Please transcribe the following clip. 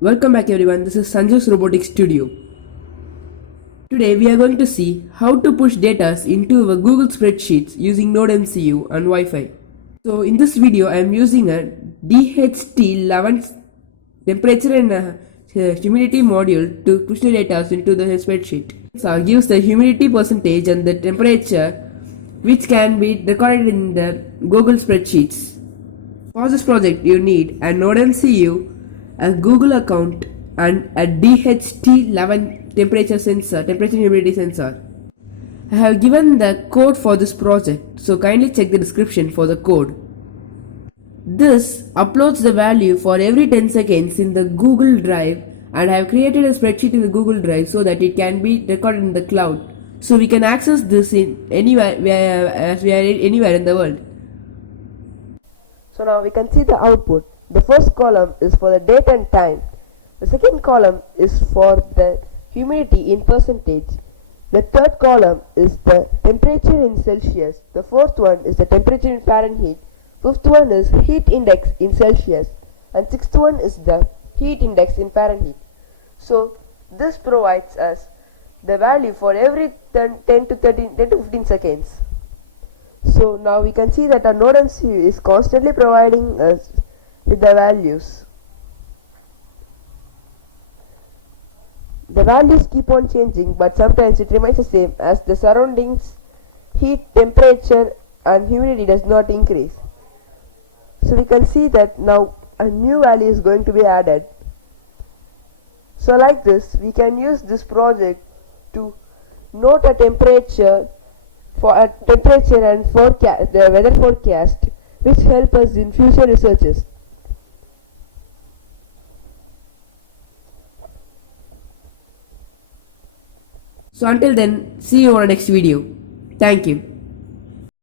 Welcome back everyone, this is Sanjay's Robotics Studio. Today we are going to see how to push data into our Google spreadsheets using NodeMcu and Wi-Fi. So in this video I am using a DHT11 temperature and humidity module to push the data into the spreadsheet. So gives the humidity percentage and the temperature which can be recorded in the Google spreadsheets. For this project you need a NodeMcu, a Google account and a DHT11 temperature humidity sensor. I have given the code for this project, so kindly check the description for the code. This uploads the value for every 10 seconds in the Google Drive, and I have created a spreadsheet in the Google Drive so that it can be recorded in the cloud. So we can access this in anywhere as we are anywhere in the world. So now we can see the output. The first column is for the date and time. The second column is for the humidity in percentage. The third column is the temperature in Celsius. The fourth one is the temperature in Fahrenheit. Fifth one is heat index in Celsius. And sixth one is the heat index in Fahrenheit. So this provides us the value for every 10 to 15 seconds. So now we can see that our NodeMcu is constantly providing us with the values. The values keep on changing, but sometimes it remains the same as the surroundings, heat, temperature and humidity does not increase. So we can see that now a new value is going to be added. So like this, we can use this project to note a temperature for a temperature and the weather forecast, which help us in future researches. So until then, see you on the next video. Thank you.